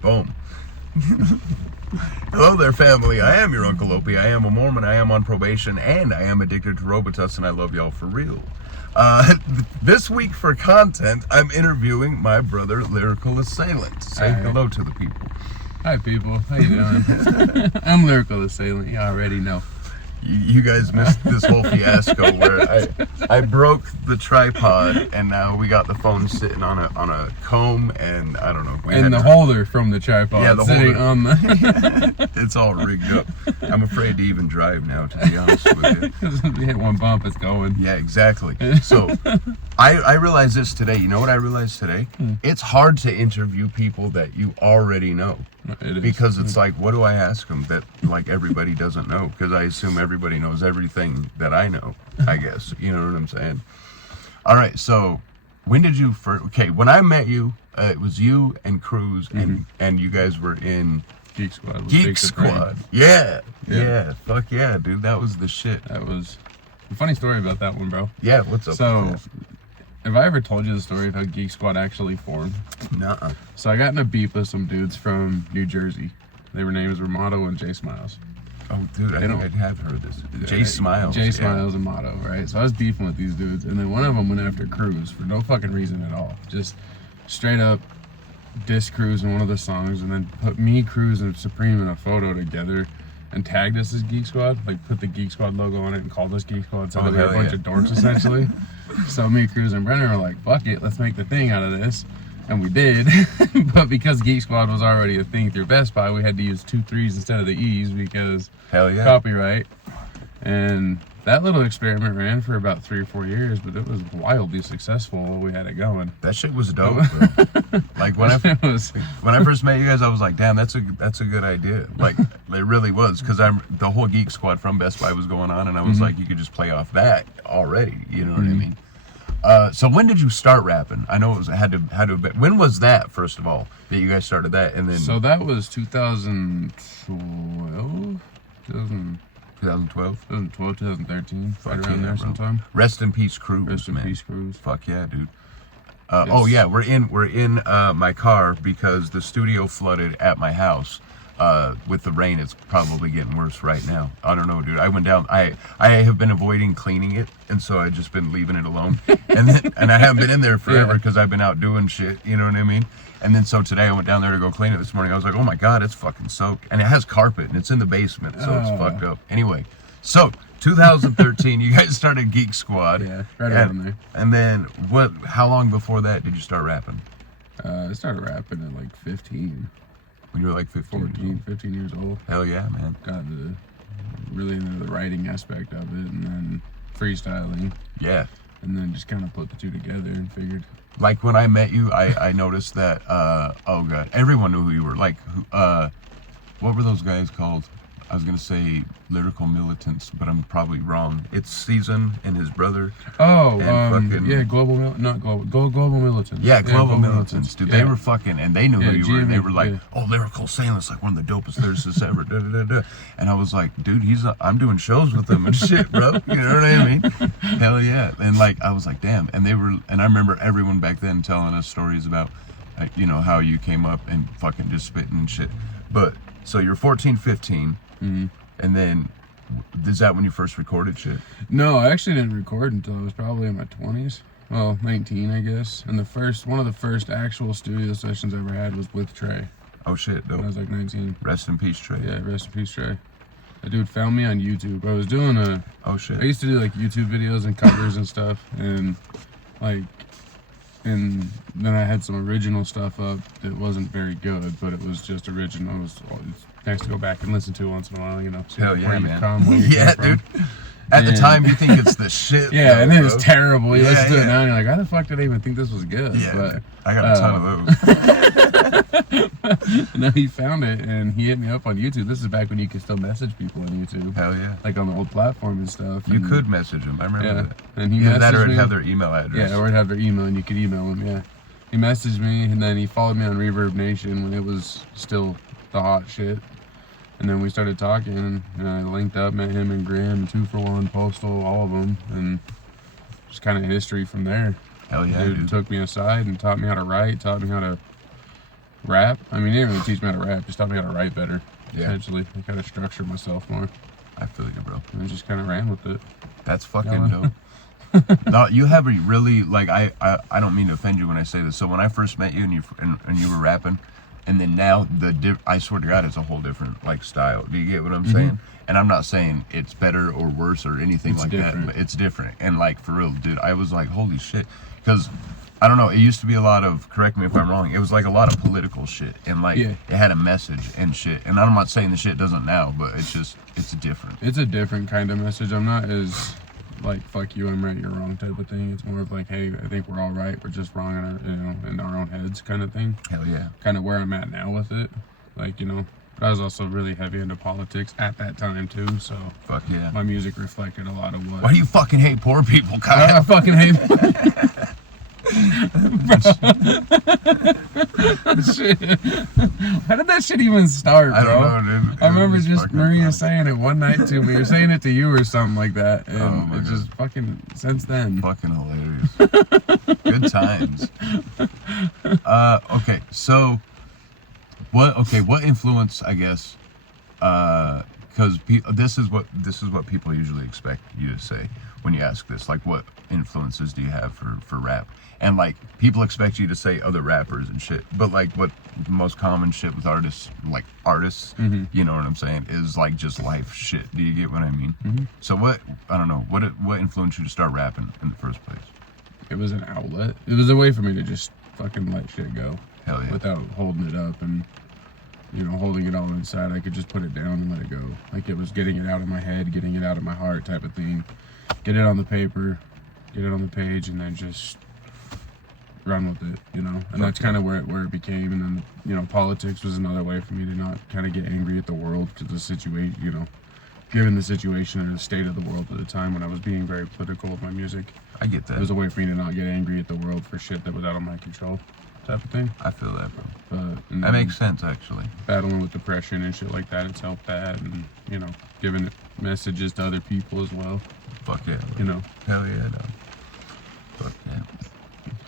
Boom. Hello there, family. I am your Uncle Opey. I am a Mormon. I am on probation, and I am addicted to Robitussin, and I love y'all for real. This week for content, I'm interviewing my brother, Lyrical Assailant. Say hello to the people. Hi, people. How you doing? I'm Lyrical Assailant. You already know. You guys missed this whole fiasco where I broke the tripod, and now we got the phone sitting on a comb, and I don't know. And the holder from the tripod. Yeah, the sitting holder. On the. It's all rigged up. I'm afraid to even drive now, to be honest with you. Because if you hit one bump, it's going. Yeah, exactly. So I realized this today. You know what I realized today? It's hard to interview people that you already know. It is. Because it's like, what do I ask them that like everybody doesn't know? Because I assume everybody knows everything that I know, I guess. You know what I'm saying? All right, so when did you first... Okay, when I met you, it was you and Cruz, and you guys were in... Geek Squad. Geek Squad. Yeah. Fuck yeah, dude. That was the shit. That was a funny story about that one, bro. Yeah, what's up? So, have I ever told you the story of how Geek Squad actually formed? Nuh-uh. So I got in a beef with some dudes from New Jersey. Their names were Motto and Jay Smiles. Oh, dude, I think I have heard this. Jay Smiles. Jay Smiles and Motto, right? So I was beefing with these dudes, and then one of them went after Cruz for no fucking reason at all. Just straight up diss Cruz in one of the songs, and then put me, Cruz, and Supreme in a photo together and tagged us as Geek Squad, like put the Geek Squad logo on it and called us Geek Squad, so that we were a bunch of dorks essentially. So me, Cruz, and Brennan were like, fuck it, let's make the thing out of this. And we did. But because Geek Squad was already a thing through Best Buy, we had to use 2 3s instead of the E's because copyright. And that little experiment ran for about 3 or 4 years, but it was wildly successful while we had it going. That shit was dope, bro. Like when I first met you guys, I was like, damn, that's a good idea. Like it really was, because the whole Geek Squad from Best Buy was going on, and I was like, you could just play off that already. You know what I mean? So when did you start rapping? I know it had to have been. When was that, first of all, that you guys started that? And then so that was 2012, 2013, right around there sometime. Rest in peace, Cruz. Rest in peace, Cruz. Fuck yeah, dude. Yes. Oh yeah, we're in my car because the studio flooded at my house. With the rain, it's probably getting worse right now. I don't know, dude. I went down. I have been avoiding cleaning it, and so I just been leaving it alone. And I haven't been in there forever because I've been out doing shit. You know what I mean? And then so today I went down there to go clean it this morning. I was like, oh my god, it's fucking soaked, and it has carpet, and it's in the basement, so it's fucked up. Anyway, so 2013, you guys started Geek Squad. Yeah, right around there. And then what? How long before that did you start rapping? I started rapping at like 15. When you were like 15 years old. Hell yeah, man. Got really into the writing aspect of it, and then freestyling. Yeah. And then just kind of put the two together and figured. Like when I met you, I noticed that, oh god, everyone knew who you were. Like, what were those guys called? I was going to say Lyrical Militants, but I'm probably wrong. It's Season and his brother. Oh, yeah, Global Militants. Yeah, Global Militants, dude. Yeah. They were fucking, and they knew who you were. And they were like, yeah. oh, Lyrical Assailant's like one of the dopest lyricists ever. Da, da, da, da. And I was like, dude, I'm doing shows with him and shit, bro. You know what I mean? Hell yeah. And like, I was like, damn. And I remember everyone back then telling us stories about, you know, how you came up and fucking just spitting and shit. But, so you're 14, 15. And then, is that when you first recorded shit? No, I actually didn't record until I was probably in my 20s. Well, 19, I guess. And one of the first actual studio sessions I ever had was with Trey. Oh shit, dope. When I was like 19. Rest in peace, Trey. Yeah, rest in peace, Trey. That dude found me on YouTube. I was doing oh shit. I used to do like YouTube videos and covers and stuff, and then I had some original stuff up that wasn't very good, but it was just original. It's nice to go back and listen to once in a while, you know. Hell yeah, man. Yeah, dude. At the time, you think it's the shit. Yeah, though, and then it's terrible. You listen to it yeah. now, and you're like, how the fuck did I even think this was good? Yeah, but I got a ton of those. And then he found it, and he hit me up on YouTube. This is back when you could still message people on YouTube. Hell yeah. Like on the old platform and stuff. You could message them. I remember that. And he Either that or messaged me. have their email address. Yeah, or have their email, and you could email them, yeah. He messaged me, and then he followed me on Reverb Nation when it was still the hot shit. And then we started talking, and I linked up, met him and Graham, 2 for 1, Postal, all of them, and just kind of history from there. Hell yeah, Dude took me aside and taught me how to write, taught me how to Rap? I mean, he didn't really teach me how to rap. Just taught me how to write better. Yeah. Essentially, I kind of structured myself more. I feel you, bro. And I just kind of ran with it. That's fucking dope. No, you have a really, like, I don't mean to offend you when I say this. So when I first met you and you were rapping, and then now I swear to God, it's a whole different like style. Do you get what I'm saying? And I'm not saying it's better or worse or anything like that, but it's different. And like for real, dude, I was like, holy shit, because I don't know, it used to be a lot of, correct me if I'm wrong, it was like a lot of political shit, and like it had a message and shit. And I'm not saying the shit doesn't now, but it's different. It's a different kind of message. I'm not as like fuck you, I'm right, you're wrong type of thing. It's more of like, hey, I think we're all right, we're just wrong in our, in our own heads kind of thing. Hell yeah. Kind of where I'm at now with it. Like, but I was also really heavy into politics at that time too, so fuck yeah. My music reflected a lot of what. Why do you fucking hate poor people, Kyle? I fucking hate shit. How did that shit even start, bro? I don't know, dude. I remember just Maria saying it one night to me, or saying it to you or something like that, and it just fucking, since then. Fucking hilarious. Good times. Okay, so what influence, I guess, because this is what people usually expect you to say when you ask this, like, what influences do you have for rap? And like, people expect you to say other rappers and shit, but like, what the most common shit with artists, you know what I'm saying, is like just life shit. Do you get what I mean? So what influenced you to start rapping in the first place? It was an outlet. It was a way for me to just fucking let shit go. Hell yeah. Without holding it up and holding it all inside. I could just put it down and let it go. Like, it was getting it out of my head, getting it out of my heart type of thing. Get it on the paper, get it on the page, and then just run with it, And that's kind of where it became. And then, politics was another way for me to not kind of get angry at the world, because the situation, given the situation and the state of the world at the time when I was being very political with my music. I get that. It was a way for me to not get angry at the world for shit that was out of my control, type of thing. I feel that, bro. That makes sense, actually. Battling with depression and shit like that, it's helped that, and giving it messages to other people as well. Fuck yeah. Hell yeah, no. Fuck yeah.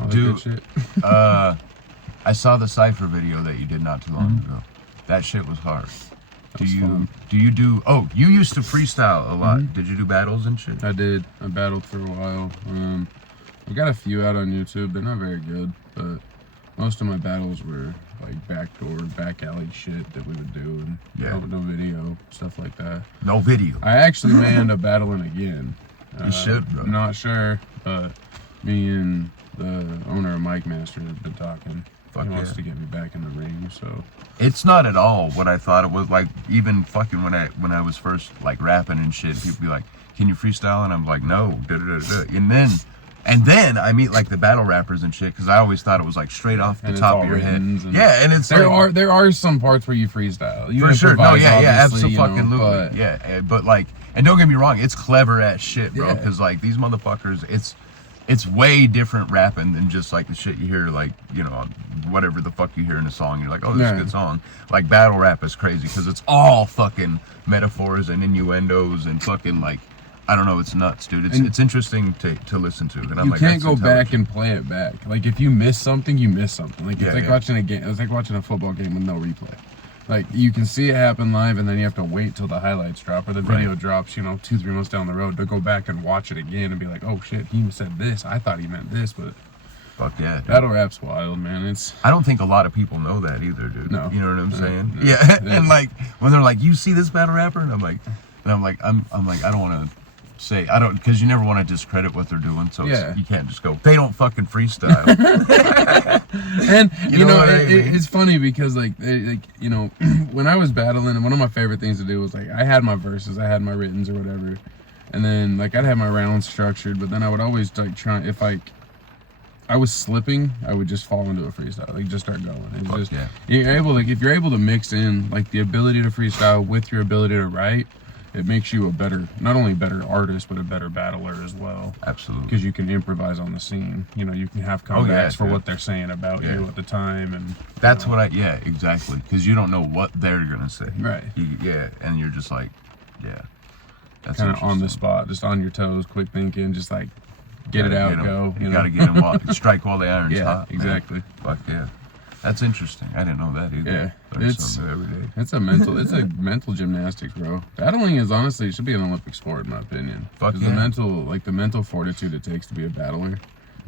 All that dude, good shit. I saw the Cypher video that you did not too long ago. That shit was hard. You used to freestyle a lot. Did you do battles and shit? I did. I battled for a while. I've got a few out on YouTube. They're not very good, but most of my battles were like backdoor, back alley shit that we would do, and no video, stuff like that. No video. I actually may end up battling again. You should, bro. I'm not sure, but me and the owner of Mike Master have been talking. He wants to get me back in the ring, so. It's not at all what I thought it was. Like, even fucking when I was first like rapping and shit, people be like, "Can you freestyle?" And I'm like, "No." And then I meet like the battle rappers and shit, because I always thought it was like straight off the top of your head. Yeah, and it's there are some parts where you freestyle. You for sure. No, yeah, absolutely. Yeah, but like, and don't get me wrong, it's clever ass shit, bro. Because like these motherfuckers, it's way different rapping than just like the shit you hear, like, whatever the fuck you hear in a song. You're like, oh, this is a good song. Like, battle rap is crazy because it's all fucking metaphors and innuendos and fucking like, I don't know, it's nuts, dude. It's interesting to listen to. And I'm like, you can't go back and play it back. Like, if you miss something, you miss something. Like, it's like watching a game. It's like watching a football game with no replay. Like, you can see it happen live, and then you have to wait till the highlights drop, or the video drops, 2-3 months down the road, to go back and watch it again and be like, oh shit, he said this. I thought he meant this, but fuck yeah, dude. Battle rap's wild, man. I don't think a lot of people know that either, dude. No. You know what I'm saying? No. Yeah. And like, when they're like, you see this battle rapper? And I'm like, I don't want to say, because you never want to discredit what they're doing, so you can't just go, they don't fucking freestyle. And it's funny because like when I was battling, one of my favorite things to do was like, I had my verses, I had my writtens or whatever, and then like I'd have my rounds structured, but then I would always like try, if like I was slipping, I would just fall into a freestyle, like just start going. It's just you're able, like, if you're able to mix in like the ability to freestyle with your ability to write, it makes you a better, not only better artist, but a better battler as well. Absolutely. Because you can improvise on the scene. You can have comebacks for what they're saying about you at the time. And that's what exactly. Because you don't know what they're going to say. Right. And you're just like, that's kind of on the spot, just on your toes, quick thinking, just like, get it out, go. You got to get them strike while the iron's hot. Exactly. Fuck yeah. That's interesting. I didn't know that either. Yeah, Learn it's something every day. it's a mental gymnastics, bro. Battling is honestly, it should be an Olympic sport in my opinion. Fuck 'Cause yeah. the mental fortitude it takes to be a battler.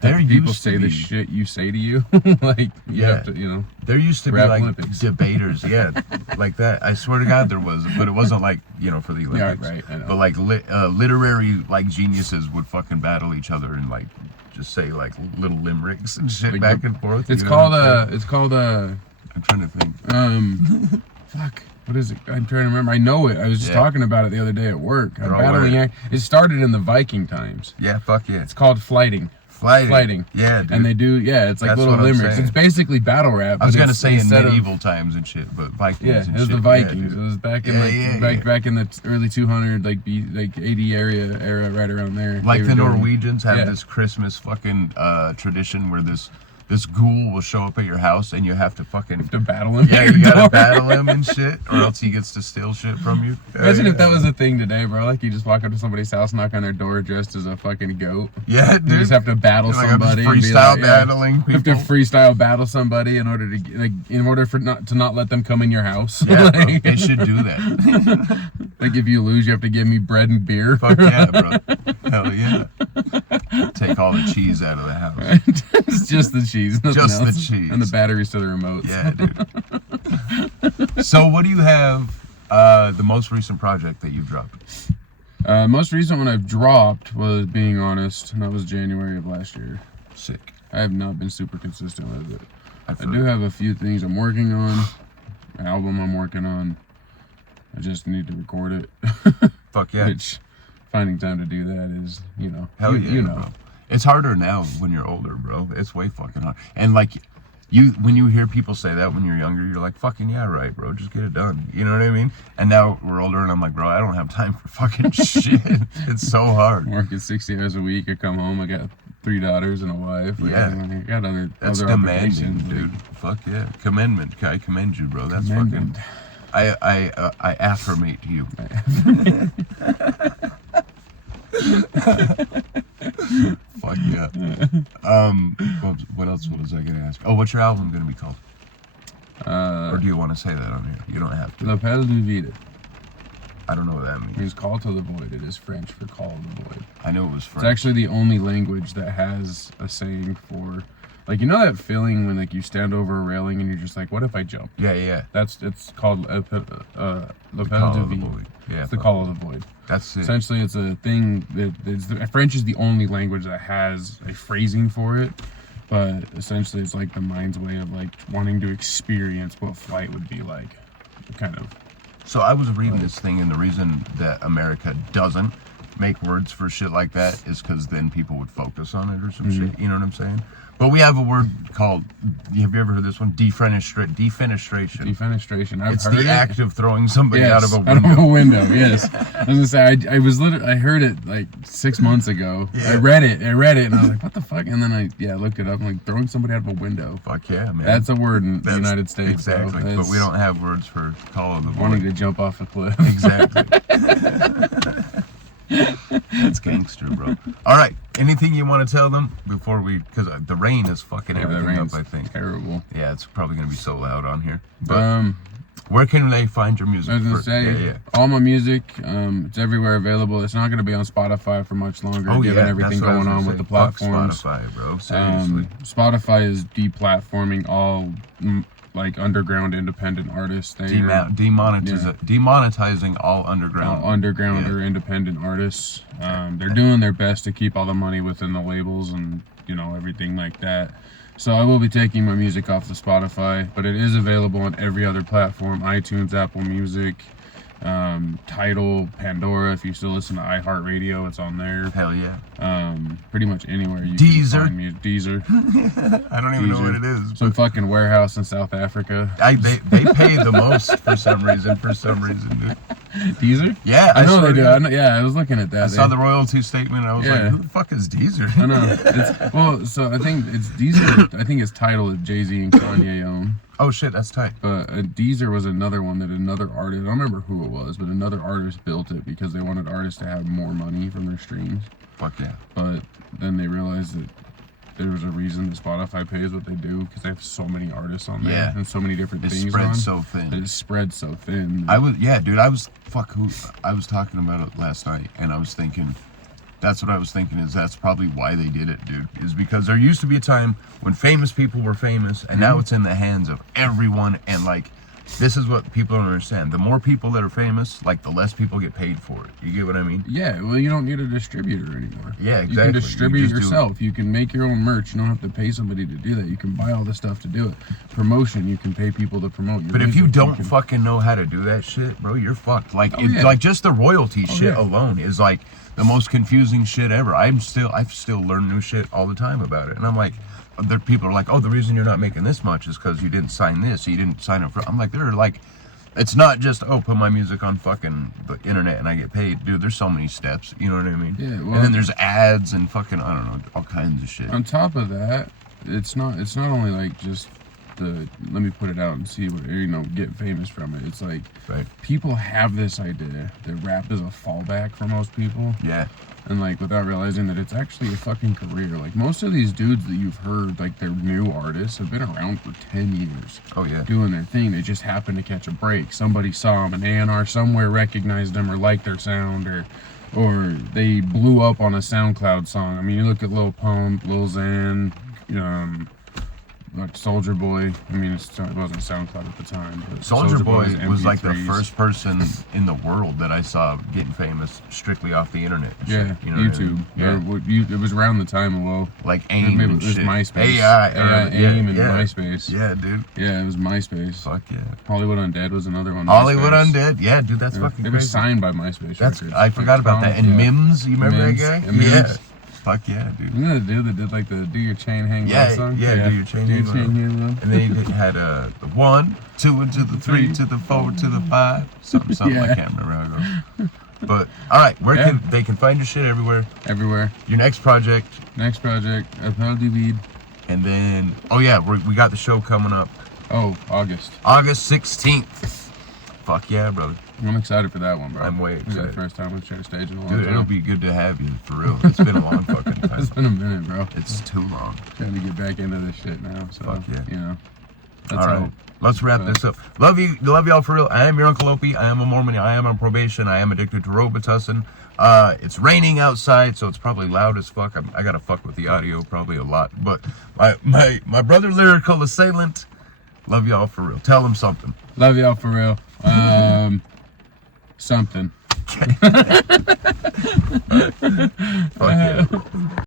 There People used to say the be- shit you say to you, like you have to, There used to be Rap like Olympics. debaters, yeah, like that. I swear to God, there was, but it wasn't like for the Yeah, Olympics. right, I know. But like literary like geniuses would fucking battle each other and like just say like little limericks and shit Like back and forth. It's you know called what I'm saying? it's called I'm trying to think. fuck. What is it? I'm trying to remember. I know it. I was just Yeah. talking about it the other day at work. They're all Battling wearing- act. It started in the Viking times. Yeah, fuck yeah. It's called flighting. Flighting. Yeah, dude. And they do, it's like That's little what I'm limericks. saying. It's basically battle rap. I was but gonna it's say in instead of- medieval times and shit, but Vikings. Yeah, and it was shit. the Vikings. Yeah, It dude. was back in Yeah, back in the early 200 like AD era right around there. Like They the were doing- Norwegians have yeah. this Christmas fucking tradition where this ghoul will show up at your house and you have to fucking to battle him. yeah, at your you gotta door. battle him and shit, or else he gets to steal shit from you. Imagine if that was a thing today, bro. Like you just walk up to somebody's house, knock on their door dressed as a fucking goat. Yeah, dude. You just have to battle Like, I'm just somebody. and be freestyle like, battling You have to people. freestyle battle somebody in order for not let them come in your house. Yeah, bro, Like- they should do that. Like if you lose, you have to give me bread and beer. Fuck yeah, bro. Hell yeah. Take all the cheese out of the house. It's just the cheese. Nothing Just the else. cheese. And the batteries to the remotes. Yeah, dude. So, what do you have? The most recent project that you dropped? Most recent one I've dropped was Being Honest, and that was January of last year. Sick. I have not been super consistent with it. I feel do have a few things I'm working on. An album I'm working on. I just need to record it. Fuck yeah. Which finding time to do that is, Hell yeah, you know. bro. It's harder now when you're older, bro. It's way fucking hard. And like, when you hear people say that when you're younger, you're like, fucking yeah, right, bro. Just get it done. You know what I mean? And now we're older, and I'm like, bro, I don't have time for fucking shit. It's so hard. I'm working 60 hours a week. I come home. I got 3 daughters and a wife. Like, Yeah. I got other That's other demanding, obligations, dude. Fuck yeah. Commendment. I commend you, bro. That's Commendment. fucking. I affirmate you. Fuck yeah. What else was I gonna ask? Oh, what's your album gonna be called? Or do you want to say that on here? You don't have to. L'appel du vide. I don't know what that means. Means call to the void. It is French for call to the void. I know it was It's French. actually the only language that has a saying for, like, you know that feeling when like you stand over a railing and you're just like, what if I jump? Yeah. It's called l'appel Call du of the vide. void. Yeah. It's the call of the void. That's it. Essentially, it's a thing that French is the only language that has a phrasing for it. But essentially, it's like the mind's way of like wanting to experience what flight would be like, kind of. So I was reading this thing, and the reason that America doesn't make words for shit like that is because then people would focus on it or some shit. You know what I'm saying? But we have a word called. Have you ever heard this one? Defenestration. Defenestration. I've It's heard the it. act of throwing somebody Yes, out of a window. Yes, I was gonna say I was literally I heard it like 6 months ago. Yeah. I read it, and I was like, what the fuck? And then I looked it up. I'm like, throwing somebody out of a window. Fuck yeah, man. That's a word in the That's- United States. bro. Exactly. But That's we don't have words for call of the wanting void. to jump off a cliff. Exactly. That's gangster, bro. All right. Anything you want to tell them before because the rain is fucking Yeah, the everything rain's up, I think. terrible. Yeah, it's probably going to be so loud on here. But I where can they find your music? was gonna first? say Yeah. all my music, it's everywhere available. It's not gonna be on Spotify for much longer, Oh, given yeah. everything That's what I was going on gonna with the say. Fuck platforms. Spotify, bro. Seriously. Spotify is deplatforming all like underground independent artists. They are Demonetizing all underground. underground Yeah. or independent artists. They're doing their best to keep all the money within the labels and everything like that. So I will be taking my music off the Spotify, but it is available on every other platform: iTunes, Apple Music, Tidal, Pandora. If you still listen to iHeartRadio, it's on there. Hell yeah. Pretty much anywhere you Deezer. can find music. Deezer. I don't even know what Deezer. it is. Some fucking warehouse in South Africa. They pay the most for some reason, dude. Deezer? Yeah, I know swear they do. to God. I was looking at that. I saw the royalty statement and I was Yeah. like, who the fuck is Deezer? I know. So I think it's Deezer. I think it's Tidal that Jay-Z and Kanye own. Oh shit, that's tight. But Deezer was another one that another artist, I don't remember who it was, but another artist built it because they wanted artists to have more money from their streams. Fuck yeah. But then they realized that there's a reason that Spotify pays what they do, because they have so many artists on there Yeah. and so many different It things spread on. so thin. It spread so thin. I was talking about it last night, and I was thinking, that's what I was thinking, is that's probably why they did it, dude. Is because there used to be a time when famous people were famous, and now it's in the hands of everyone, and like, this is what people don't understand. The more people that are famous, like, the less people get paid for it. You get what I mean? Yeah, well, you don't need a distributor anymore. Yeah, exactly. You can distribute You just do yourself. You can make your own merch. You don't have to pay somebody to do that. You can buy all the stuff to do it. Promotion, you can pay people to promote your But if you music. don't fucking know how to do that shit, bro, you're fucked. Like, yeah. like just the royalty shit yeah. alone is like the most confusing shit ever. I still learn new shit all the time about it, and I'm like, there people are like, oh, the reason you're not making this much is because you didn't sign this, or you didn't sign up for. I'm like, they're like, it's not just, oh, put my music on fucking the internet and I get paid, dude. There's so many steps, you know what I mean? Yeah. Well, and then there's ads and fucking, I don't know, all kinds of shit. on top of that, it's not only like just the, let me put it out and see what, you know, get famous from it. It's like, Right. people have this idea that rap is a fallback for most people. Yeah. And like, without realizing that it's actually a fucking career. Like, most of these dudes that you've heard, like, they're new artists, have been around for 10 years. Oh yeah. Doing their thing. They just happened to catch a break. Somebody saw them, an A&R somewhere recognized them or liked their sound, or they blew up on a SoundCloud song. I mean, you look at Lil Pump, Lil Xan, like Soulja Boy. I mean, it wasn't SoundCloud at the time. But Soulja Boy was like the MP3s. first person in the world that I saw getting famous strictly off the internet. And Yeah, shit, you know what I YouTube. mean? Yeah. It was around the time of, well, Like AIM maybe and it was shit. MySpace. AI, AIM and MySpace. Yeah, dude. Yeah, it was MySpace. Fuck yeah. Hollywood Undead was another one. Hollywood MySpace. Undead. Yeah, dude, that's Yeah, fucking it was crazy. signed by MySpace. That's Records. I forgot about that. And Yeah. Mims, you remember Mims, that guy? yeah, Mims. Yeah. Fuck yeah, dude. You know the dude that did like the Do Your Chain Hang Low Yeah, song? yeah, Do Your Chain Hang Low. Hang Low. And then he had the 1, 2, and to the 3, to the 4, to the 5. Something. Yeah. I can't remember how it goes. But all right, where Yeah. can they can find your shit everywhere? Everywhere. Your next project, Next project, Apology Weed. and then we got the show coming up Oh, August. August 16th. Fuck yeah, brother. I'm excited for that one, bro. I'm way This is the excited. first time we've shared a stage in a long Dude, time. it'll be good to have you, for real. It's been a long fucking It's time. been a minute, bro. It's too long. Trying to get back into this shit now. So, Fuck yeah. you know. That's All right, how. let's wrap this up. Love y'all for real. I am your Uncle Opey. I am a Mormon. I am on probation. I am addicted to Robitussin. It's raining outside, so it's probably loud as fuck. I gotta fuck with the audio probably a lot. But my brother Lyrical Assailant. Love y'all for real. Tell him something. Love y'all for real. Something. Fuck yeah.